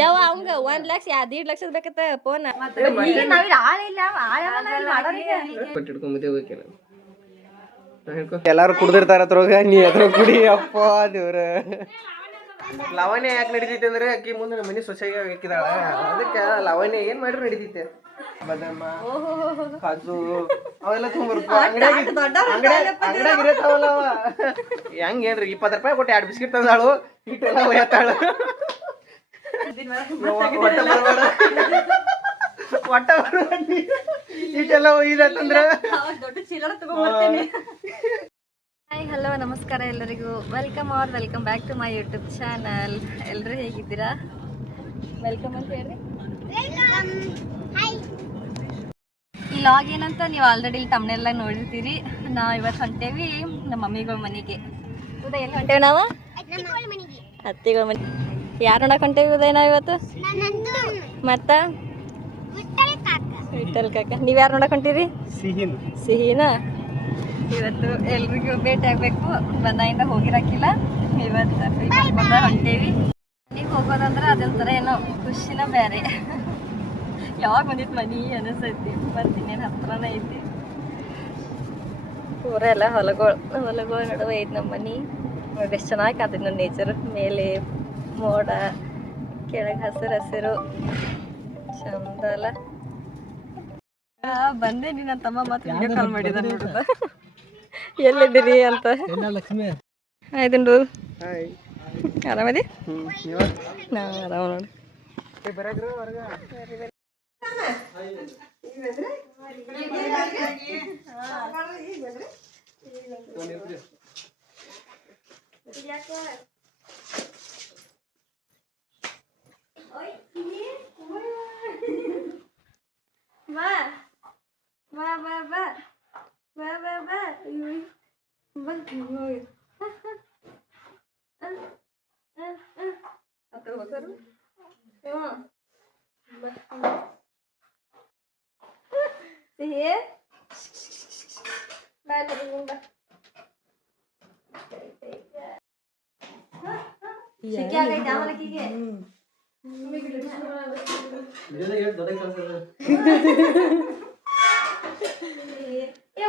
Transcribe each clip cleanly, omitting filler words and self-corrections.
ಯಾವ ಅವಂಗ 1 ಲಕ್ಷ 2 ಲಕ್ಷದ ಬೇಕತ್ತ ಫೋನ್ ಎಲ್ಲಾರು ಕುಡ್ದಿರ್ತಾರ ಅದ್ರೊಳಗ ನೀ ಅದ್ರ ಕುಡಿ ಅಪ್ಪ ದೇವ್ರ ಲವಣ್ಯ ಯಾಕೆ ನಡೀತೈತೆ ಅಂದ್ರೆ ಅಕ್ಕಿ ಮುಂದೆ ಮನೆ ಸೊಸೆಗೆ ಹಾಕಿದಾಳ ಅದಕ್ಕೆ ಲವಣ್ಯ ಏನ್ ಮಾಡಿದ್ರು ನಡೀತೈತೆ ಬದಾಮ ಕಾಜು ಅವೆಲ್ಲ ತುಂಬರ್ಪ ಅಂಗಡಿಯಾಗ ಇರತ್ತಾವಲ್ಲ ಅವ ಹೆಂಗ್ ಏನ್ರಿ 20 ರೂಪಾಯಿ ಕೊಟ್ಟು 2 ಬಿಸ್ಕಿಟ್ ತಂದಾಳು ಇಟ್ಟೆಲ್ಲ ಒಯ್ಯತ್ತಾಳ ಒಟ್ಟ ಇಟ್ಟೆಲ್ಲ ಒಯ್ದತ್ತಂದ್ರ ದೊಡ್ಡ ಚೀಲ ತಗೊಂಡ್ಬರ್ತೇನೆ. ಹಾಯ್ ಹಲೋ ನಮಸ್ಕಾರ ಎಲ್ಲರಿಗೂ, welcome back to my YouTube channel. ಎಲ್ಲರೂ ಹೇಗಿದ್ದೀರಾ? ವೆಲ್ಕಮ್ ಅಂತ ಹೇಳ್ರಿ. ಈ ಲಾಗ್ ಏನಂತ ನೀವು ಆಲ್ರೆಡಿ ಇಲ್ಲಿ ತಮ್ಮನೆಲ್ಲ ನೋಡಿರ್ತೀರಿ. ನಾವು ಇವತ್ತು ಹೊಂಟೇವಿ ನಮ್ಮ ಮಮ್ಮಿಗಳ ಮನೆಗೆ. ಉದಯ ಎಲ್ಲಿ ಹೊಂಟೇವಿ ನಾವು? ಅತ್ತಿಗಳ ಮನೆ. ಯಾರು ನೋಡಕ್ ಹೊಂಟೇವಿ ಉದಯ ನಾವು ಇವತ್ತು? ಮತ್ತ ವಿಠಲ್ ಕಾಕ. ನೀವು ಯಾರು ನೋಡಕ್ ಹೊಂಟೀರಿ? ಸಿಹಿನಾ? ಇವತ್ತು ಎಲ್ರಿಗೂ ಭೇಟಿ ಆಗ್ಬೇಕು. ಬಂದಾಗಿಂದ ಹೋಗಿರಕ್ಕಿಲ್ಲ. ಇವತ್ತು ಹೊಂಟೇವಿ. ಮನೆಗೆ ಹೋಗೋದಂದ್ರೆ ಅದೊಂಥರ ಏನೋ ಖುಷಿನ ಬೇರೆ. ಯಾವಾಗ ಬಂದಿತ್ತು ಮನಿ ಅನಿಸ್ತೈತಿ. ಮತ್ತು ಇನ್ನೇನು ಹತ್ರನೇ ಐತಿ. ಪೂರ ಎಲ್ಲ ಹೊಲಗಳ ನಡುವೆ ಐತಿ ನಮ್ಮ ಮನೆ. ಎಷ್ಟು ಚೆನ್ನಾಗಿ ಕಾತೈತಿ ನೋಡಿ ನೇಚರ್. ಮೇಲೆ ಮೋಡ, ಕೆಳಗೆ ಹಸಿರು ಚಂದ ಅಲ್ಲ. ಬಂದೆ ನೀನು ತಮ್ಮ ಮತ್ತೆ ವಿಡಿಯೋ ಕಾಲ್ ಮಾಡಿದ ನೋಡುದ ಎಲ್ಲಿದ್ದೀರಿ ಅಂತ. ಆಯ್ತು ಆರಾಮದಿ? ನಾವು ಆರಾಮ ನೋಡಿ.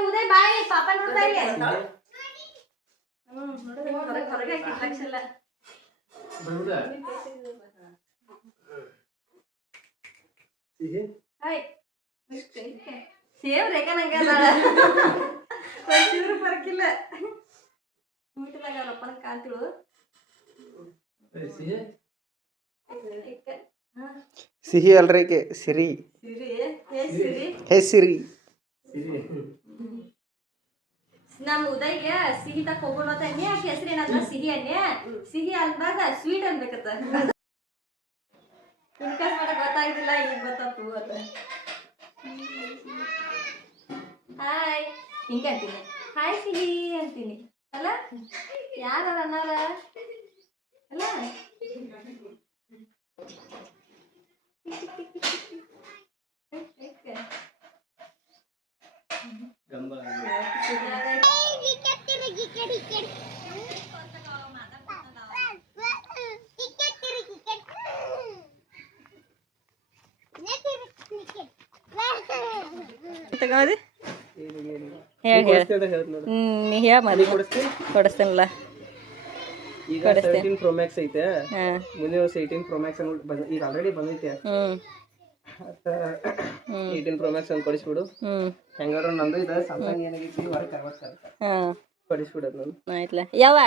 ಉದಯ್ ಬಾಯ್ ಪಾಪ ನೋಡ್ತಾರೆ. ಸೇವ್ ರೇಖಾ ನಂಗೆ ಒಂಚೂರು ಬರಕಿಲ್ಲ. ಊಟದಾಗ ಅವ್ರಪ್ಪನ ಕಾಂತಿಳು. ಸಿಹಿ ಅಲ್ರೇಕೆ ಸಿರಿ. ಹೇ ಸಿರಿ. ನಮ್ಮ ಉದಯ್ಗೆ ಸಿಹಿ ತಕ್ಕ ಹೋಗೋಣ ಅಂತ ಅನ್ನಿ. ಆಕೆ ಹೆಸರು ಏನಂದ್ರ ಸಿಹಿ ಅನ್ನೆ. ಸಿಹಿ ಅನ್ಬಾಗ ಸ್ವೀಟ್ ಅನ್ಬೇಕತ್ತ. ಉನ್ಕಾಸ್ ಮಾಡಕ್ ಗೊತ್ತಾಗಿದ್ದಿಲ್ಲ, ಈಗ ಗೊತ್ತಾತು ಅದ. ಹಾಯ್ ಹಿಂಗೆ ಅಂತೀನಿ. ಹಾಯ್ ಸಿಹಿ ಅಂತೀನಿ ಅಲ್ಲ? ಯಾರ ಅನ್ನಾರ ಅಲ್ಲ? ತಗೋದಿ ಹೇಳಿ ಕೊಡಿಸ್ತೇನಲ್ಲ. ಈಗ 17 Pro Max ಐತೆ. ಮುಂದೆ 18 Pro Max ಈಗ ಆಲ್ರೆಡಿ ಬಂದೈತೆ. 18 Pro Max ಅಂತ ಕೊಡಿಸ್ಬಿಡು. ಹೆಂಗಾರು ನಂದು ಇದೆ ಸಾಮ್ಸಂಗ್ ಏನಾಗೈತಿ ವರ್ಕ್ ಆಗತ್ತೆ. ಕೊಡಿಸ್ಬಿಡೋದು ನಾನು. ಆಯ್ತಲ್ಲ. ಯಾವ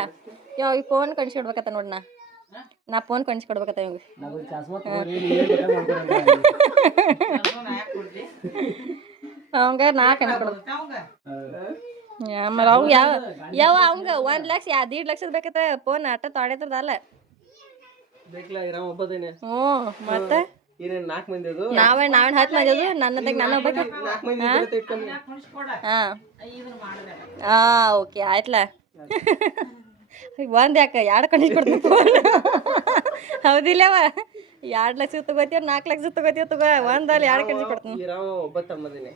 ಈ ಫೋನ್ ಕಳಿಸ್ಕೊಡ್ಬೇಕತ್ತ ನೋಡ್. ನಾ ಫೋನ್ ಕಳಿಸ್ಕೊಡ್ಬೇಕತ್ತ ಇವಾಗ. ಅವಂಗ ನಾ ಕಳಿಸ್ಕೊಡ್ಬೇಕು. ಆಮೇಲೆ ಅವಂಗ ಯಾವ ಅವಂಗ 1 ಲಕ್ಷ 2 ಲಕ್ಷದ ಬೇಕತ್ತ ಫೋನ್. ಅಟ್ಟ ತಾಡೇತದಲ್ಲ. ಹ್ಞೂ ಮತ್ತೆ ನಾವೇನ್ 10 ಮಂದಿ ಅದು. ನನ್ನದಾಗ ನಾನು ಹೋಗ್ಬೇಕು. ಹಾಂ ಓಕೆ ಆಯ್ತಲ್ಲ. ಒಂದ್ ಯಾಕೆ 2 ಕಳಿಸ್ಕೊಡ್ತೀನಿ ಫೋನ್. ಹೌದಿಲ್ಲವ? 2 ಲಕ್ಷ ತಗೋತೀವ 4 ಲಕ್ಷ ತಗೋತೀವ ತಗೋ ಒಂದಲ್ಲಿ 2 ಕೆಜಿ ಕೊಡ್ತೀನಿ ಇರಾವ ಒಬ್ಬ ತಮ್ಮದಿನಿ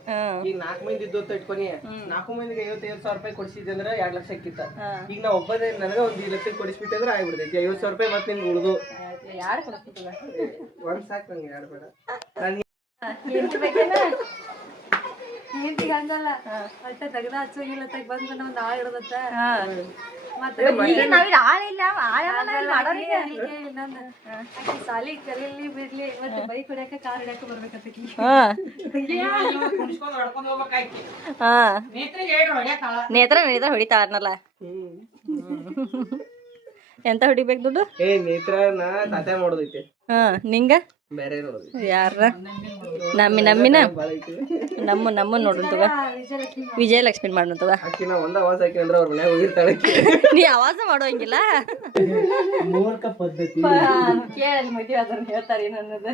ಈಗ 4 ಮಂದಿ ಇದ್ದು ಇಟ್ಕೊನಿ 4 ಮಂದಿಗೆ 55,000 ರೂಪಾಯಿ ಕೊಡಿಸಿದ್ದೆ ಅಂದ್ರೆ 2 ಲಕ್ಷ ಕಿತ್ತ ಈಗ ನಾ ಒಬ್ಬನೇ ನನಗೆ ಒಂದು 2 ಲಕ್ಷ ಕೊಡಿಸ್ಬಿಟ್ಟೆ ಅಂದ್ರೆ ಆಗ್ಬಿಡ್ತೈತಿ 50,000 ರೂಪಾಯಿ ಮತ್ತೆ ನಿಮ್ಗೆ ಉಳಿದು 2 ಕೊಡ್ತೀನಿ ಒಂದ್ ಸಾಕು ನಂಗೆ 2 ಬೇಡ ಹೆಂಡತಿಗೆ ಹಂಗಲ್ಲ ಅಟ್ಟ ತೆಗ್ದ ಹಚ್ಚೋಗಿಲ್ಲ ತೆಗ್ ಬಂದ್ಮೇಲೆ ಒಂದು ಆಳು ಇಡದತ್ತ ಮತ್ತೆ ಸಾಲಿ ಕಲೀಲಿ ಬಿಡ್ಲಿ ಮತ್ತೆ ಬೈಕ್ ಹೊಡ್ಯಾಕ ಕಾರ್ ಹೊಡ್ಯಾಕ ಬರ್ಬೇಕಂತ ನೇತ್ರ ಹೊಡಿತಾರನಲ್ಲ ಎಂತ ಹೊಡಿಬೇಕು ದುಡ್ಡು ನೇತ್ರನ ತಾತ ಮಾಡೋದೈತೆ ನಿಂಗ ಬೇರೆ ನೋಡೋದು ಯಾರ ನಮ್ಮಿನ ನಮ್ಮ ನೋಡ್ರಿ ತಗ ವಿಜಯಲಕ್ಷ್ಮಿ ಮಾಡೋಣ ತಗ ಅಕ್ಕಿನ ಒಂದ ಆವಾಜ್ ಹಾಕಿ ಅಂದ್ರೆ ಅವ್ರ ಮನ್ಯಾಗ ಹೋಗಿರ್ತಾಳೆ ನೀ ಆವಾಜ ಮಾಡೋಂಗಿಲ್ಲ ಮೂರ್ಖ ಪದ್ಧತಿ ಕೇಳಿ ಮದುವೆ ಅದನ್ನ ಹೇಳ್ತಾರೆ ನನ್ನದು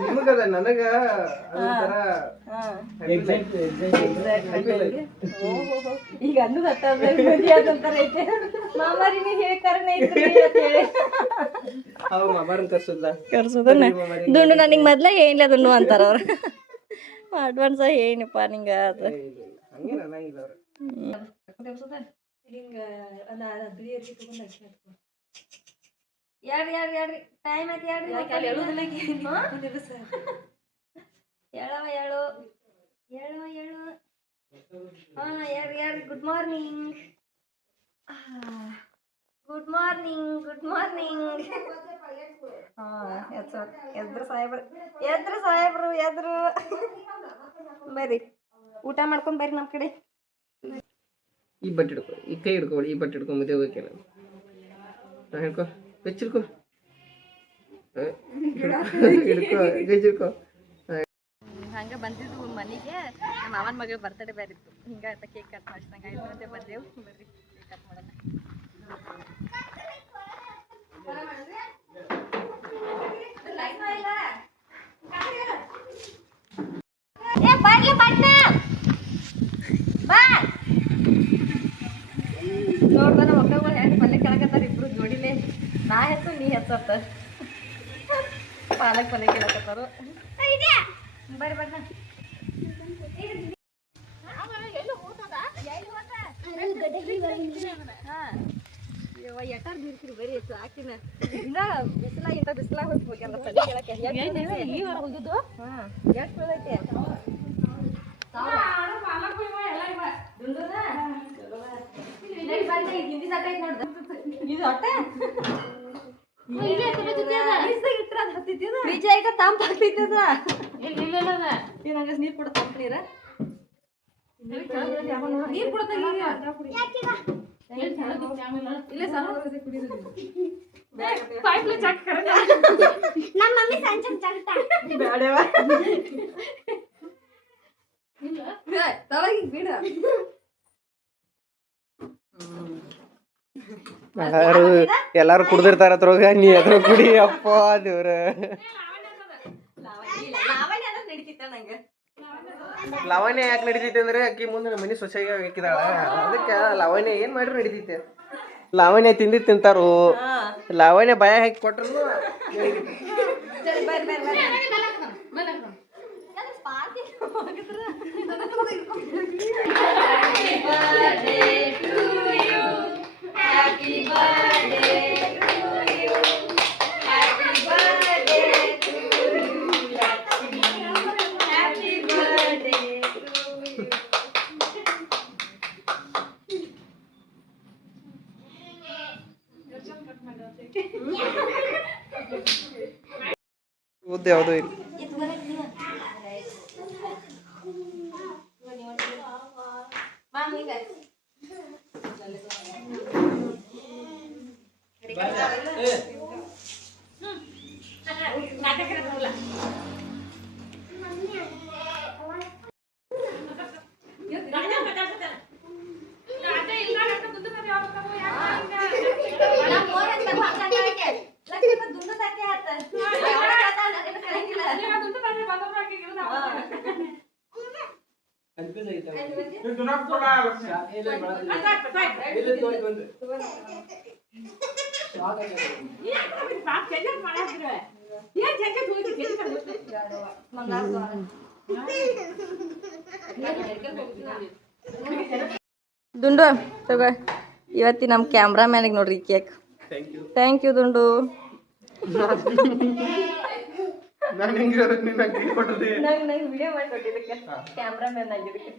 ನಿಮಗದ ನನಗ ಅದೊಂಥರ ಈಗ ಅನ್ನದ ಮದುವೆ ಅದಂತಾರ ಐತೆ ಮಾಮಾರಿ ನೀ ಹೇಳಿ ಕಾರಣ ಐತ್ರಿ ಅಂತ ಹೇಳಿ ಅವ ಮಾಮಾರನ್ ಕರ್ಸೋದನ್ನ ದುಂಡು ನನಗೆ ಮೊದ್ಲ ಏನಿಲ್ಲ ದುಂಡು ಅಂತಾರ ಅವ್ರು ಅಡ್ವಾನ್ಸ್ ಏನಪ್ಪ ನಿಂಗೆ ಅದು ಹೇಳ್ರಿ ಟೈಮ್ ಆಯ್ತು ಹೇಳ್ರಿ good morning good morning good morning ಎದ್ರು ಸಾಹೇಬ್ರು ಎದ್ರು ಬರ್ರಿ ಊಟ ಮಾಡ್ಕೊಂಡ್ ಬರ್ರಿ ನಮ್ಮ ಕಡೆ ಈ ಬಟ್ಟೆ ಹಿಡ್ಕೊ ಈ ಕೈ ಹಿಡ್ಕೊಬೇಡಿ ಈ ಬಟ್ಟೆ ಹಿಡ್ಕೊಂಡ್ ಮದುವೆ ಹೋಗ್ಯಾನ ಹಿಡ್ಕೊ ಬೆಚ್ಚಿಡ್ಕೊ ಹಿಡ್ಕೊ ಹಂಗೆ ಬಂದಿದ್ದು ಮನೆಗೆ ನಮ್ಮ ಮಾವನ ಮಗಳು ಬರ್ತಡೇ ಬೇರೆ ಇತ್ತು ಹಿಂಗೆ ಕೇಕ್ ಕಟ್ ಮಾಡಿಸ್ದಂಗೆ ಆಯ್ತು ಅಂತ ಬಂದೆವು ಬರ್ರಿ ಕೇಕ್ ಕಟ್ ಮಾಡೋಣ ನೋಡ್ದ ನಮ್ಮ ಮಕ್ಕಳು ಹೆಂಗೆ ಪಲ್ಯ ಕೇಳಕತ್ತಾರ ಇಬ್ರು ಜೋಡಿಲೆ ನಾ ಹೆಚ್ಚು ನೀ ಹೆಚ್ಚತ್ತ ಪಾಲಕ್ ಪಲ್ಯ ಕೇಳಕತ್ತಾರು ಬರ್ರಿ ಬಣ್ಣ ಎಟಾರ್ ಬೀರ್ಕಿರಿ ಬರೀ ಸಾಕಿನ ಹಿಂಗ ಬಿಸಿಲಾಗ ಹೋಗ್ಬೇಕಲ್ಲ ಪಲ್ಯ ಕೇಳಕ್ಕೆ ಹೋಗಿದ್ದು ಎಷ್ಟು ಬೀಳೈತೆ ಇದು ಅಟ್ಟೆ ಫ್ರಿಜ್ ಈಗ ತಂಪ ಆಗ್ತೈತದ ನೀರ್ ಕೊಡ ತಂಪ ನೀರ ನೀರ್ ಕೊಡ್ತಾ ಇಲ್ಲ ತಳಗಿ ಬಿಡ ಎಲ್ಲಾರು ಕುಡ್ದಿರ್ತಾರ ಅದ್ರೊಳಗ ನೀ ಅದ್ರ ಕುಡಿ ಅಪ್ಪ ದೇವ್ರ ಲಾವಣ್ಯ ಯಾಕೆ ನಡೀತೈತೆ ಅಂದ್ರೆ ಅಕ್ಕಿ ಮುಂದೆ ನಮ್ಮ ಮನೆ ಸೊಸೆಗೆ ಹಾಕಿದಾಳ ಅದಕ್ಕೆ ಲಾವಣ್ಯ ಏನ್ ಮಾಡ್ರು ನಡೀತೈತೆ ಲಾವಣ್ಯ ತಿಂತಾರು ಲಾವಣ್ಯ ಭಯ ಹಾಕಿ ಕೊಟ್ರು ಉದ್ದ ಯಾವುದೂ ಇಲ್ಲ ದುಂಡು ತಗೋ ಇವತ್ತಿ ನಮ್ಮ ಕ್ಯಾಮ್ರಾಮ್ಯಾನಿಗೆ ನೋಡ್ರಿ ಕೇಕ್. ಥ್ಯಾಂಕ್ ಯು ದುಂಡು. ನಂಗೆ ವಿಡಿಯೋ ಮಾಡಿ ಕೊಟ್ಟಿದ್ದಕ್ಕೆ ಕ್ಯಾಮ್ರಾಮ್ಯಾನ್ ಆಗಿದ್ದಕ್ಕೆ.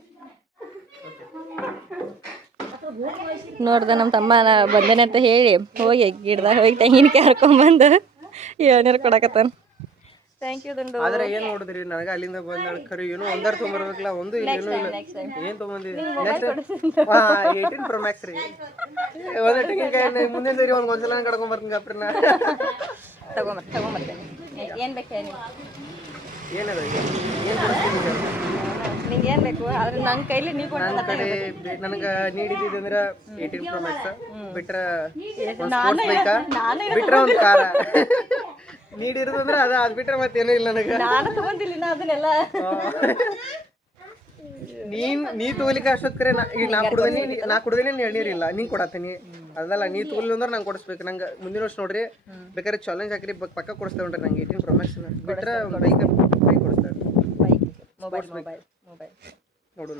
ನೋಡ್ದ ನಮ್ಮ ತಮ್ಮ ಬಂದೇನೆ ಅಂತ ಹೇಳಿ ಹೋಗಿ ಗಿಡದಾಗ ಹೋಗಿ ತೆಂಗಿನಕಾಯಿ ಹರ್ಕೊಂಬಂದು ಏನಾರು ಕೊಡಕತ್ತಾನ. ಥ್ಯಾಂಕ್ ಯು ದುಂಡು. ಆದ್ರೆ ಏನ್ ನೋಡಿದ್ರಿ ನನಗೆ ಅಲ್ಲಿಂದ ಬಂದ ಖರೀ ಏನೋ ಒಂದರ ತೊಗೊಂಬರ್ಬೇಕಲ್ಲ, ಒಂದು ಏನೂ ಇಲ್ಲ. ಏನ್ ತೊಗೊಂಬಂದಿ? 18 Pro Max ರೀ. ಒಂದೇ ತೆಂಗಿನಕಾಯಿ ಮುಂದೆ ಸರಿ ಒಂದ್ಸಲ ಕಡ್ಕೊಂಬರ್ತೀನಿ ಅಪ್ರನ್ನ. ತಗೊಂಬರ್ತೇನೆ. ಏನು ಬೇಕು ಹೇಳಿ? ಏನದ ಏನು ಕೊಡಿಸ್ತೀನಿ ನಿಂಗೆ ಏನು ಬೇಕು? ಆದ್ರೆ ನನ್ನ ಕೈಲಿ ನೀವು ನನ್ನ ಕಡೆ ನನಗೆ ನೀಡಿದ್ದು ಅಂದ್ರೆ 18 Pro Max ಬಿಟ್ರ ಸ್ಪೋರ್ಟ್ಸ್ ಬೈಕಾ ಬಿಟ್ರ ಒಂದು ಕಾರ ನೀಡಿರೋದಂದ್ರೆ ಅದು ಬಿಟ್ರೆ ಮತ್ತೇನೂ ಇಲ್ಲ ನನಗೆ. ನಾನು ತಗೊಂಡಿಲ್ಲ ಅದನ್ನೆಲ್ಲ. ನೀ ತಗೋಲಿಕ್ಕೆ ಅಷ್ಟೊತ್ ಕರೆ ಈಗ ನಾ ಕುಡ್ದೇನೆ ಎಳ್ನೀರಿಲ್ಲ ನೀನ್ ಕೊಡತ್ತೀನಿ ಅದಲ್ಲ. ನೀ ತಗೊಲಿಲ್ಲ ಅಂದ್ರೆ ನಂಗೆ ಕೊಡಿಸ್ಬೇಕು. ನಂಗೆ ಮುಂದಿನ ವರ್ಷ ನೋಡ್ರಿ ಬೇಕಾದ್ರೆ ಚಾಲೆಂಜ್ ಹಾಕಿರಿ ಪಕ್ಕ ಕೊಡಿಸ್ತೇವೆ ನೋಡ್ರಿ. ನಂಗೆ 18 Pro Max ಬಿಟ್ರೆ ಬೈಕ್ ಕೊಡಿಸ್ತೇವೆ. ಮೊಬೈಲ್ ನೋಡೋಣ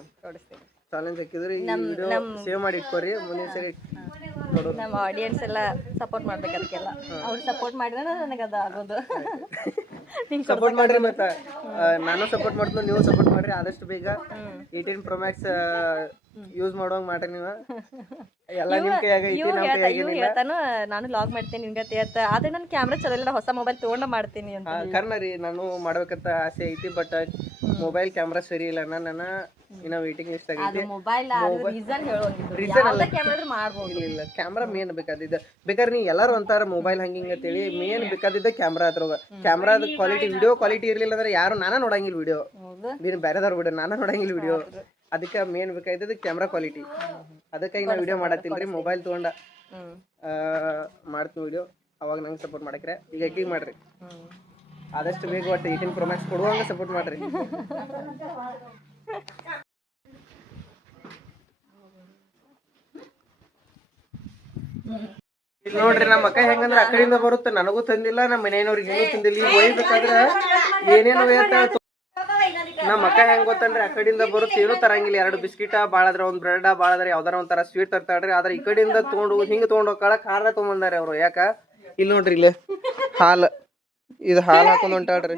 ಚಾಲೆಂಜ್ ಹಾಕಿದ್ರಿ ಸೇವ್ ಮಾಡಿ ಇಟ್ಕೋರಿ. ಮುಂದಿನ ಸರಿ ನೋಡೋಣ. ನಮ್ಮ ಆಡಿಯನ್ಸ್ ಎಲ್ಲ ಸಪೋರ್ಟ್ ಮಾಡ್ಬೇಕು ಅದಕ್ಕೆಲ್ಲ. ಅವ್ರು ಸಪೋರ್ಟ್ ಮಾಡಿದ್ರೆ ನನಗೆ ಅದು ಆಗೋದು. ಸಪೋರ್ಟ್ ಮಾಡ್ರಿ, ಮತ್ತೆ ನಾನು ಸಪೋರ್ಟ್ ಮಾಡ್ತೀನಿ, ನೀವು ಸಪೋರ್ಟ್ ಮಾಡ್ರಿ. ಆದಷ್ಟು ಬೇಗ 18 Pro Max ಯೂಸ್ ಮಾಡೋಂಗ್ ಮಾಡ್ರಿ. ನೀವು ಎಲ್ಲ ನಿಮ್ ಕೈಯಾಗ ಐತಿ, ನಮ್ಮ ಕೈಯಾಗ ಹೇಳ್ತಾನು ನಾನು ಲಾಗ್ ಮಾಡ್ತೀನಿ ನಿನ್ಗತ್ತೆ ಅಂತ. ಆದ್ರೆ ನಾನು ಕ್ಯಾಮ್ರಾ ಚಲೋ ಹೊಸ ಮೊಬೈಲ್ ತಗೊಂಡ ಮಾಡ್ತೀನಿ ಅಂತ. ಕರ್ನ ರೀ ನಾನು ಮಾಡ್ಬೇಕಂತ ಆಸೆ ಐತಿ. ಬಟ್ ಮೊಬೈಲ್ ಕ್ಯಾಮ್ರಾ ಸರಿ ಇಲ್ಲ. ನಾನು ಇನ್ನ ವೇಟಿಂಗ್ ಲಿಸ್ಟ್ ಆಗೈತಿ. ಮೊಬೈಲ್ ರೀಸನ್ ಮಾಡ್ಬೋದು. ಇಲ್ಲ ಕ್ಯಾಮ್ರಾ ಮೇನ್ ಬೇಕಾದಿದ್ದ. ಬೇಕಾದ್ರೆ ನೀ ಎಲ್ಲಾರು ಅಂತಾರ ಮೊಬೈಲ್ ಹಂಗಿಂಗ್ ಅಂತೇಳಿ. ಮೇನ್ ಬೇಕಾದಿದ್ದ ಕ್ಯಾಮ್ರಾ ಅದ್ರಾಗ. ಕ್ಯಾಮ್ರಾದ ಕ್ವಾಲಿಟಿ, ವಿಡಿಯೋ ಕ್ವಾಲಿಟಿ ಇರ್ಲಿಲ್ಲ ಅಂದ್ರೆ ಯಾರು ನಾನ ನೋಡಂಗಿಲ್ಲ ವಿಡಿಯೋ. ನೀನು ಬೇರೆದವ್ರು ವಿಡಿಯೋ ನಾನ ನೋಡಂಗಿಲ್ಲ ವಿಡಿಯೋ. ಅದಕ್ಕೆ ಮೇನ್ ಬೇಕಾಯ್ತದ ಕ್ಯಾಮ್ರಾ ಕ್ವಾಲಿಟಿ. ಅದಕ್ಕಾಗಿ ನಾ ವಿಡಿಯೋ ಮಾಡತ್ತಿಲ್ರಿ. ಮೊಬೈಲ್ ತಗೊಂಡ ಮಾಡ್ತೀನಿ ವಿಡಿಯೋ. ಅವಾಗ ನಂಗೆ ಸಪೋರ್ಟ್ ಮಾಡಕ್ರೆ. ಈಗ ಎಕ್ಕಿಂಗ್ ಮಾಡ್ರಿ ಆದಷ್ಟು ಬೇಗ. ಒಟ್ಟು 18 Pro Max ಕೊಡುವಂಗ ಸಪೋರ್ಟ್ ಮಾಡ್ರಿ. ಇಲ್ಲಿ ನೋಡ್ರಿ ನಮ್ಮ ಅಕ್ಕ ಹೆಂಗಂದ್ರ ಆ ಕಡೆಯಿಂದ ಬರುತ್ತೆ. ನನಗೂ ತಂದಿಲ್ಲ, ನಮ್ಮ ಮನೆಯವ್ರಿಗೆ ಏನೂ ತಂದಿಲ್ಲ. ಈಗ ಒಯ್ಬೇಕಾದ್ರ ಏನೇನು ನಮ್ಮ ಅಕ್ಕ ಹೆಂಗ್ ಗೊತ್ತನ್ರಿ, ಆ ಕಡೆಯಿಂದ ಬರುತ್ತೆ ಏನೂ ತರಂಗಿಲ್ಲ. 2 ಬಿಸ್ಕಿಟ ಬಾಳದ್ರ, ಒಂದ್ ಬ್ರೆಡ್ ಬಾಳದ್ರ, ಯಾವ್ದಾರ ಒಂಥರ ಸ್ವೀಟ್ ತರ್ತಾಳ್ರಿ. ಆದ್ರೆ ಈ ಕಡೆಯಿಂದ ತೊಗೊಂಡು ಹಿಂಗ ತೊಗೊಂಡು ಹೋಗ್ಕಳ ಖಾರ ತೊಗೊಂಬಂದಾರೆ ಅವ್ರು. ಯಾಕ ಇಲ್ಲಿ ನೋಡ್ರಿ ಇಲ್ಲಿ ಹಾಲು, ಇದು ಹಾಲು ಹಾಕೊಂಡ್ ಹೊಂಟಾಳ್ರಿ.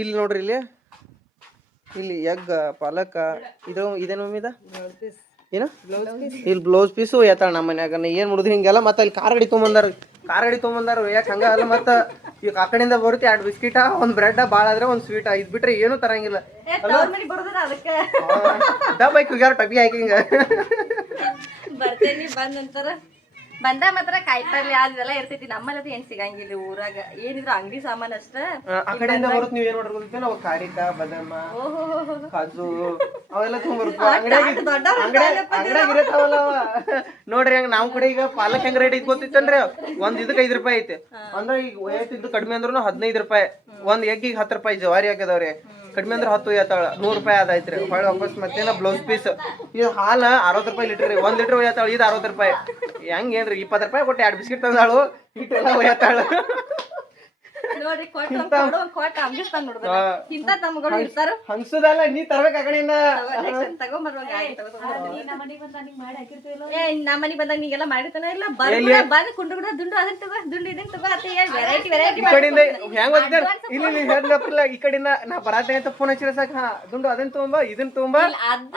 ಇಲ್ಲಿ ನೋಡ್ರಿ ಇಲ್ಲಿ ಎಗ್ ಪಾಲಕ ಇದೇನು ಮಮ್ಮಿದ ಏನ ಇಲ್ಲಿ ಬ್ಲೌಸ್ ಪೀಸು ಏತಾಳ ನಮ್ಮ ಮನ್ಯಾಗ. ಏನ್ ಮಾಡುದು ಹಿಂಗೆಲ್ಲ. ಮತ್ತೆ ಅಲ್ಲಿ ಕಾರ್ ಗಾಡಿ ತೊಗೊಂಬಂದಾರ. ಯಾಕೆ ಹಂಗ ಅಲ್ಲ. ಮತ್ತ ಈಗ ಆ ಕಡೆಯಿಂದ ಬರುತ್ತೆ 2 ಬಿಸ್ಕಿಟ, ಒಂದ್ ಬ್ರೆಡ್ ಬಾಳಾದ್ರೆ ಒಂದ್ ಸ್ವೀಟ್. ಇದ್ ಬಿಟ್ರೆ ಏನು ತರಂಗಿಲ್ಲ. ಬೈಕ್ ಹೋಗ್ಯಾರ ಟಬಿ ಹಾಕಿ ಹಿಂಗ ಬರ್ತೇನಿ. ಬಂದ ನಂತರ ಬಂದ ಮಾತ್ರ ಕಾಯ್ಪಲ್ಲೆ ಅದೆಲ್ಲ ಇರ್ತೈತಿ. ನಮ್ಮಲ್ಲಿ ಏನ್ ಸಿಗಂಗಿಲ್ಲ ಊರಾಗ. ಏನಿದ್ರು ಅಂಗಡಿ ಸಾಮಾನ್ ಅಷ್ಟ. ಆ ಕಡೆಯಿಂದ ಬರುತ್ತೆ. ನೀವ್ ಏನ್ ನೋಡ್ರಿ ನಾವು ಕಾರಿಕ ಬಾದಾಮ ಕಾಜು ಅವೆಲ್ಲ ತಗೊಂಡ್ಬರ್ಬೇಕು. ಅಂಗಡಿಯಾಗ ಇರತ್ತಾವಲ್ಲ ನೋಡ್ರಿ. ಹಂಗ ನಾವ್ ಕಡೆ ಈಗ ಪಾಲಕ್ ಹೆಂಗ್ ರೇಟ್ ಐತಿ ಗೊತ್ತಿತ್ತನ್ರಿ. ಒಂದ್ ಇದಕ್ಕೆ 5 ರೂಪಾಯಿ ಐತಿ ಅಂದ್ರೆ ಈಗ ವಯಸ್ಸಿದ್ದು ಕಡಿಮೆ ಅಂದ್ರೂ 15 ರೂಪಾಯಿ. ಒಂದ್ ಎಗ್ಗಿಗೆ 10 ರೂಪಾಯಿ. ಜವಾರಿ ಹಾಕಿದವ್ರಿ ಕಡಿಮೆ ಅಂದ್ರೆ 10 ಒಯ್ಯತಾಳ. 100 ರೂಪಾಯಿ ಆದೈತ್ರಿ. ಹೊಳ್ಳಿ ವಾಪಸ್ ಮತ್ತೇನ ಬ್ಲೌಸ್ ಪೀಸ್. ಇದು ಹಾಲ 60 ರೂಪಾಯಿ ಲೀಟರ್ ರೀ. 1 ಲೀಟರ್ ಒಯ್ಯತಾಳ. ಇದು 60 ರೂಪಾಯಿ. ಹೆಂಗ್ ಏನ್ರಿ 20 ರೂಪಾಯಿ ಕೊಟ್ಟು 2 ಬಿಸ್ಕಿಟ್ ತಂದಾಳು. ಇಟ್ಟೆಲ್ಲ ಒಯ್ಯತಾಳ. ಹಂಗಸುದಲ್ಲ ನೀ ತರ್ಬೇಕ ಆ ಕಡೆಯಿಂದ. ನಮ್ಮ ಮನಿಗ್ ಬಂದಾಗ ನೀಗೆಲ್ಲ ಮಾಡಿರ್ತಾನ ಇಲ್ಲ. ಬಂದ್ ಕುಂಡು ದುಂಡು ಅದನ್ನ ತಗೋ, ದುಂಡು ಇದನ್ನ ತಗೋ ಅಂತ ವೆರೈಟಿ ವೆರೈಟಿ. ಈ ಕಡೆಯಿಂದ ಹೆಂಗ್ ಗೊತ್ತಿಲ್ಲ ಇಲ್ಲಿ ಹೇಳ್ದಪ್ಪಿಲ್ಲ. ಈ ಕಡೆಯಿಂದ ನಾ ಬರಾತೆ ಅಂತ ಫೋನ್ ಹಚ್ಚಿರ ಸಾಕ. ದುಂಡು ಅದನ್ನ ತಗೊಂಬ, ಇದನ್ನ ತಗೊಂಬ,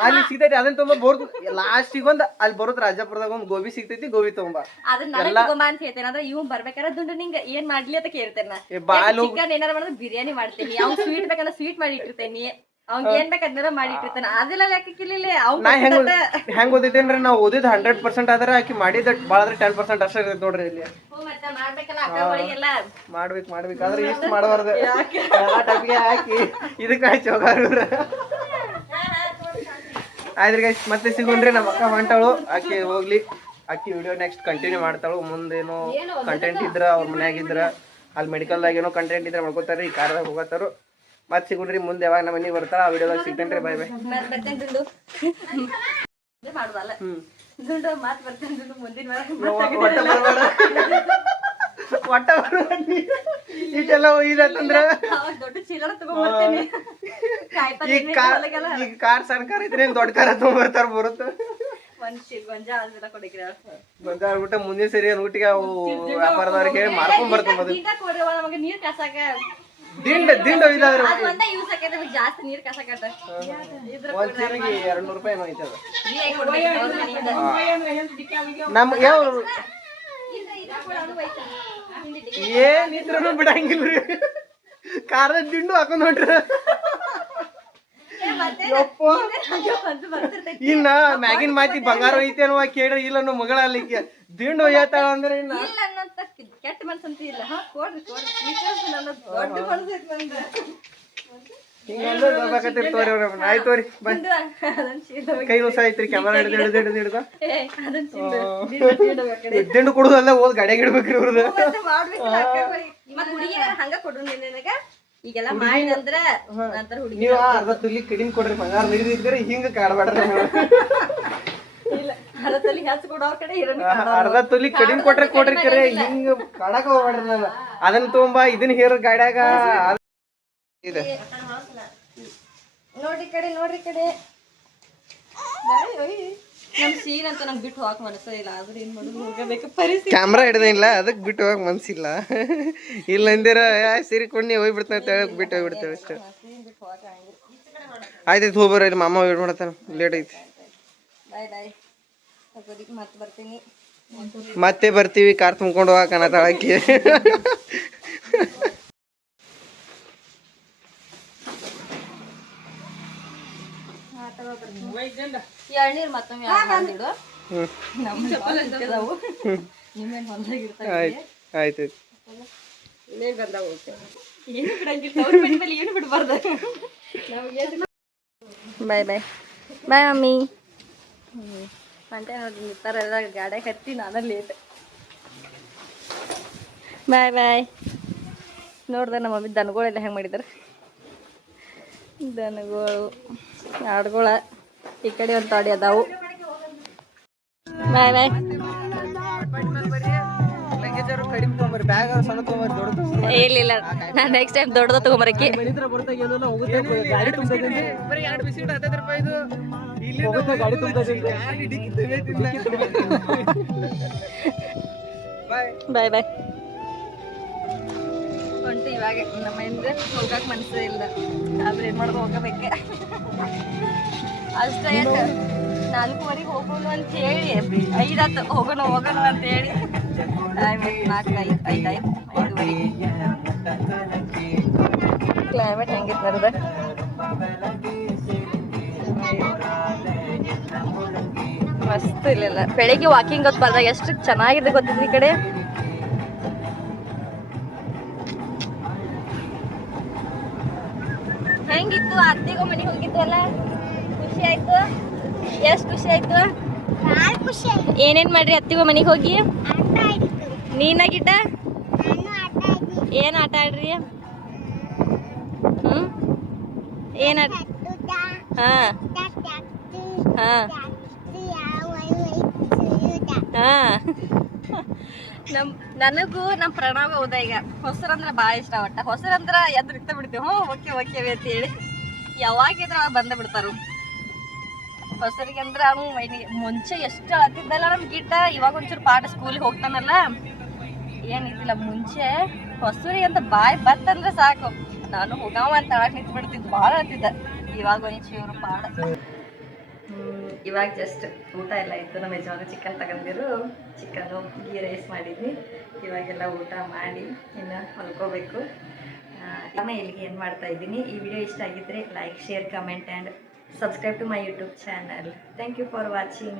ಅಲ್ಲಿ ಸಿಗ್ತೈತಿ ಅದನ್ನ ತಗೊಂಬ. ಬೋರ್ದು ಲಾಸ್ಟಿಗೊಂದ್ ಅಲ್ಲಿ ಬರುತ್ತೆ ರಾಜಾಪುರದಾಗ ಒಂದ್ ಗೋಬಿ ಸಿಗ್ತೈತಿ, ಗೋಬಿ ತಗೊಂಬ. ಅದನ್ನ ತಗೊಂಬ ಅಂತ ಹೇಳ್ತೇನೆ. ಅಂದ್ರೆ ಇವ್ ಬರ್ಬೇಕಾದ್ರೆ ದುಂಡು ನಿಂಗ ಏನ್ ಮಾಡ್ಲಿ ಅಂತ ಕೇಳ್ತೇನೆ. ಚಿಕನ್ ಏನಾರ ಮಾಡಿದ್ರೆ ಬಿರಿಯಾನಿ ಮಾಡ್ತೇನಿ. ಅವ್ನ್ ಸ್ವೀಟ್ ಬೇಕಂದ್ರೆ ಸ್ವೀಟ್ ಮಾಡಿ ಇಟ್ಟಿರ್ತೇನಿ. ಅವ್ನ್ ಏನ್ ಬೇಕು ಅದನ್ನೆಲ್ಲ ಮಾಡಿ ಇಟ್ಟಿರ್ತಾನೆ. ಅದೆಲ್ಲ ಲೆಕ್ಕಕ್ಕಿಲ್ಲ. ಹೆಂಗ್ ಓದಿದ್ದೇನ್ರಿ ನಾವು ಓದಿದ್ 100% ಆದ್ರೆ ಆಕಿ ಮಾಡಿದ ಬಾಳದ್ರೆ 10% ಅಷ್ಟೇ ಇರ್ತೈತಿ ನೋಡ್ರಿ. ಇಲ್ಲಿ ಮಾಡ್ಬೇಕು ಆದ್ರೆ ಇಷ್ಟ ಮಾಡಬಾರ್ದು. ಎಲ್ಲಾ ಟೈಪ್ಗೆ ಹಾಕಿ ಇದಕ್ಕೆ ಹಚ್ಚಿ ಹೋಗಾರ. ಆಯ್ತ್ರಿ ಗೈಸ್, ಮತ್ತೆ ಸಿಗೋಣ್ರಿ. ನಮ್ಮ ಅಕ್ಕ ಹೊಂಟಾಳು. ಆಕಿ ಹೋಗ್ಲಿ. ಆಕಿ ವಿಡಿಯೋ ನೆಕ್ಸ್ಟ್ ಕಂಟಿನ್ಯೂ ಮಾಡ್ತಾಳು. ಮುಂದೇನೋ ಕಂಟೆಂಟ್ ಇದ್ರ ಅವ್ರ ಮನ್ಯಾಗಿದ್ರ ಅಲ್ಲಿ ಮೆಡಿಕಲ್ದಾಗ ಏನೋ ಕಂಟೆಂಟ್ ಇದ್ರೆ ಮಾಡ್ಕೋತಾರ. ಈ ಕಾರ್ದಾಗ ಹೋಗತ್ತಾರು. ಮತ್ತೆ ಸಿಗೋಣ್ರಿ ಮುಂದೆ ಯಾವಾಗ ನಮ್ಮ ಮನೆಗೆ ಬರ್ತಾಳ. ಆ ವಿಡಿಯೋದಾಗ ಸಿಗ್ತೇನ್ರಿ. ಬಾಯ್ ಬಾಯ್. ಮಾಡುದಲ್ಲ ದುಂಡು ಮಾತು ಬರ್ತೇನೆ. ದುಂಡು ಮುಂದಿನ ಒಟ್ಟ ಇಷ್ಟೆಲ್ಲ ಒಯ್ದತ್ತಂದ್ರ ದೊಡ್ಡ ಚೀಲ ತಗೊಂಡ್ಬರ್ತೀನಿ ಈಗ ಕಾರ್ ಸಣ್ಣ ಕಾರ್ ಐತ್ರಿ ದೊಡ್ಡ ಕಾರ್ ತಗೊಂಡ್ಬರ್ತಾರ ಬರುತ್ತ ಗೊಂಜಾ ಅದೆಲ್ಲ ಕೊಡಿಕ್ರ ಗೊಂಜಾಳ ಬಿಟ್ಟ ಮುಂದಿನ ಸರಿ ಊಟಿಗೆ ಅವು ವ್ಯಾಪಾರದವ್ರಿಗೆ ಮಾಡ್ಕೊಂಡ್ ಬರ್ತಾವ ನಮಗೆ ನೀರ್ ಕಾಸಾಕ ದಿಂಡ ಒಯ್ದಾದ್ರೆ ಅದು ಒಂದೇ ಯೂಸ್ ಆಕೈತೆ ನಮಗೆ ಜಾಸ್ತಿ ನೀರ್ ಕಾಸಾಕತ್ತ ಒಂದ್ ಚೀಲಿಗೆ 200 ರೂಪಾಯಿ ಏನೋ ಐತದ ಫ್ರೀಯಾಗಿ ಕೊಡ್ಬೇಕು ಅವ್ರ ಮನೆಯಿಂದ ನಮ್ಗೆ ಯಾವ ಇದ್ರ ಕೂಡ ಅದು ಐತೆ ಏನಿದ್ರು ಬಿಡಂಗಿಲ್ರಿ ಕಾರದ ದಿಂಡು ಹಾಕೊಂಡ್ ನೋಡ್ರಿ ಇನ್ನ ಮ್ಯಾಗಿನ ಮಾತಿ ಬಂಗಾರ ಐತಿ ಅನ್ನುವ ಕೇಳ್ರಿ ಇಲ್ಲ ಅನ್ನೋ ಮಗಳ ಅಲ್ಲಿಕ್ಕೆ ದಿಂಡು ಒಯ್ಯತ್ತಾಳ ಅಂದ್ರೆ ಇನ್ನ ಇಲ್ಲ ಅನ್ನಂತ ಕೆಟ್ಟ ಮನ್ಸಂತ ಇಲ್ಲ ಕೊಡ್ರಿ ದೊಡ್ಡ ಮನ್ಸೈತೆ ಹಿಂಗ ಆಯ್ತು ತೋರಿ ಕೈ ನುಸ ಐತ್ರಿ ಕ್ಯಾಮರಾ ಹಿಡ್ದು ದಿಂಡು ಕೊಡುದಲ್ಲ ಹೋದ್ ಗಾಡಿಯಾಗ ಇಡ್ಬೇಕ್ರಿ ಇವ್ರದ್ದು ಹಂಗ ಕೊಡ್ರು ನಿನಗ ಈಗೆಲ್ಲ ಮಾಡಿ ಅಂದ್ರ ನಂತರ ಹುಡುಗಿ ನೀವ ಅರ್ಧ ತುಲಿ ಕಡಿಮೆ ಕೊಡ್ರಿ ಬಂಗಾರ ನೀರಿದ್ರೆ ಹಿಂಗ ಕಾಡ್ಬೇಡ್ರಿ ಇಲ್ಲ ಅರ್ಧ ತುಲಿ ಹೆಚ್ಚು ಕೊಡೋ ಕಡೆ ಅರ್ಧ ತುಲಿ ಕಡಿಮೆ ಕೊಟ್ರೆ ಕೊಡ್ರಿ ಕರೆ ಹಿಂಗ ಕಾಡಕ ಹೋಗ್ಬೇಡ್ರಿ ನಾನು ಅದನ್ನ ತಗೊಂಬ ಇದನ್ನ ಹೇರ ಗಾಡ್ಯಾಗ ಇದೆ ನೋಡ್ರಿ ಕಡೆ ನಮ್ ಸೀನ್ ಅಂತ ನಂಗೆ ಬಿಟ್ಟು ಹೋಗಕ್ ಮನಸ್ಸ ಇಲ್ಲ ಆದ್ರೆ ಏನ್ ಮಾಡೋದು ಹೋಗಬೇಕು ಪರಿಸ್ಥಿತಿ ಕ್ಯಾಮ್ರಾ ಹಿಡ್ದಿಲ್ಲ ಅದಕ್ಕೆ ಬಿಟ್ಟು ಹೋಗಕ್ ಮನ್ಸಿಲ್ಲ ಇಲ್ಲ ಅಂದಿರ ಸೀರೆ ಕೊಂಡಿ ಹೋಗ್ಬಿಡ್ತಾನೆ ಅಂತ ಹೇಳಕ್ ಬಿಟ್ಟು ಹೋಗ್ಬಿಡ್ತೇವೆ ಅಷ್ಟೇ ಆಯ್ತಾಯ್ತು ಹೋಗ್ಬರ್ರಿ ಮಾಮ ವೇಟ್ ಮಾಡತ್ತಾನ ಲೇಟ್ ಐತಿ ಬಾಯ್ ಮತ್ತೆ ಬರ್ತೀನಿ ಮತ್ತೆ ಬರ್ತೀವಿ ಕಾರ್ ತುಂಬ್ಕೊಂಡು ಹೋಗಕ್ ಅನ್ನತಾಳಕ್ಕೆ ಎಳ್ನೀರ್ ಮತ್ತೊಮ್ಮೆ ಬಂದಿಡು ನಿಮ್ಮೇನ್ ಹೊಲ್ದಾಗಿರ್ತಾವೆ ಆಯ್ತಾಯ್ತು ಇಲ್ಲೇ ಬಂದಾವ ಏನು ಬಿಡಂಗಿಲ್ಲ ಅವ್ರ ಮನೆ ಮೇಲೆ ಏನು ಬಿಡಬಾರ್ದು ಬಾಯ್ ಬಾಯ್ ಬಾಯ್ ಮಮ್ಮಿ ಮಂಟೆ ನೋಡಿ ನಿಂತಾರ ಎಲ್ಲ ಗಾಡಿಯಾಗ ಹತ್ತಿ ನಾನು ಲೇಟ್ ಬಾಯ್ ಬಾಯ್ ನೋಡ್ದೆ ನಮ್ಮ ಮಮ್ಮಿ ದನಗಳೆಲ್ಲ ಹೆಂಗೆ ಮಾಡಿದಾರೆ ದನಗಳು ಆಡ್ಗಳ ಈ ಕಡೆ ಒಂದು ತಾಡಿ ಅದಾವು ಬಾಯ್ ಬಾಯ್ ಇಲ್ಲ ನಾನು ನೆಕ್ಸ್ಟ್ ಟೈಮ್ ದೊಡ್ಡದ ತಗೊಂಬರಕ್ಕೆ ಬಾಯ್ ಬಾಯ್ ಹೊಂಟು ಇವಾಗ ನಮ್ಮಿಂದ ಹೋಗಕ್ಕೆ ಮನಸ್ಸೇ ಇಲ್ಲ ಆದ್ರೆ ಏನು ಮಾಡೋದು ಹೋಗಬೇಕೆ ಅಷ್ಟೇ ಯಾಕೆ 4:30 ಹೋಗೋಣ ಅಂತ ಹೇಳಿ 5 ಹೋಗೋಣ ಅಂತ ಹೇಳಿ ಟೈಮ್ 5:05 ಕ್ಲೈಮೇಟ್ ಹೆಂಗಿತ್ತು ನಡ್ದ ಮಸ್ತ್ ಇಲ್ಲ ಬೆಳಿಗ್ಗೆ ವಾಕಿಂಗ್ ಗೊತ್ತು ಬಂದಾಗ ಎಷ್ಟು ಚೆನ್ನಾಗಿದೆ ಗೊತ್ತಿದ್ರಿ ಈ ಕಡೆ ಹೆಂಗಿತ್ತು ಅತ್ತಿಗೂ ಮನೆಗೆ ಹೋಗಿದ್ವಲ್ಲ ಖುಷಿ ಆಯ್ತು ಎಷ್ಟು ಖುಷಿ ಆಯ್ತು ಏನೇನ್ ಮಾಡ್ರಿ ಅತ್ತಿಗೂ ಮನೆಗೆ ಹೋಗಿ ನೀನಾಗಿಟ್ಟ ಏನ್ ಆಟ ಆಡ್ರಿ ಏನ್ ಆಟ ಹಾ ಹಾ ಹಾ ನನಗೂ ನಮ್ಮ ಪ್ರಣವ ಹೋದ ಈಗ ಹೊಸರಂದ್ರೆ ಭಾಳ ಇಷ್ಟ ಒಟ್ಟ ಹೊಸರಂದ್ರ ಎದ್ದು ಇರ್ತಾ ಬಿಡ್ತೀವಿ ಓಕೆ ಅಂತ ಹೇಳಿ ಯಾವಾಗಿದ್ರ ಬಂದ ಬಿಡ್ತಾರು ಹೊಸರಿಗೆ ಅಂದ್ರೆ ಅವನು ಮುಂಚೆ ಎಷ್ಟು ಅಳತಿದ್ದಲ್ಲ ನಮ್ ಗಿಟ್ಟ ಇವಾಗ ಒಂಚೂರು ಪಾಠ ಸ್ಕೂಲಿಗೆ ಹೋಗ್ತಾನಲ್ಲ ಏನಿದ್ದಿಲ್ಲ ಮುಂಚೆ ಹೊಸರಿಗೆ ಅಂತ ಬಾಯ್ ಬತ್ತಂದ್ರೆ ಸಾಕು ನಾನು ಹೋಗಾವ ಅಂತ ಅಳಕ್ ನಿಂತು ಬಿಡ್ತಿದ್ದು ಭಾಳ ಅಳ್ತಿದ್ದ ಇವಾಗ ಒಂಚೂರು ಪಾಠ ಇವಾಗ ಜಸ್ಟ್ ಊಟ ಎಲ್ಲ ಇತ್ತು ನಮ್ಮ ಯಜಮಾನ ಚಿಕನ್ ತಗೊಂಡಿರು ಚಿಕನ್ನು ಗೀ ರೈಸ್ ಮಾಡಿದ್ವಿ ಇವಾಗೆಲ್ಲ ಊಟ ಮಾಡಿ ಇನ್ನು ಹೊಲ್ಕೋಬೇಕು ಇಲ್ಲಿಗೆ ಏನು ಮಾಡ್ತಾ ಇದ್ದೀನಿ ಈ ವಿಡಿಯೋ ಇಷ್ಟ ಆಗಿದ್ರೆ like share comment and subscribe to my YouTube channel. Thank you for watching.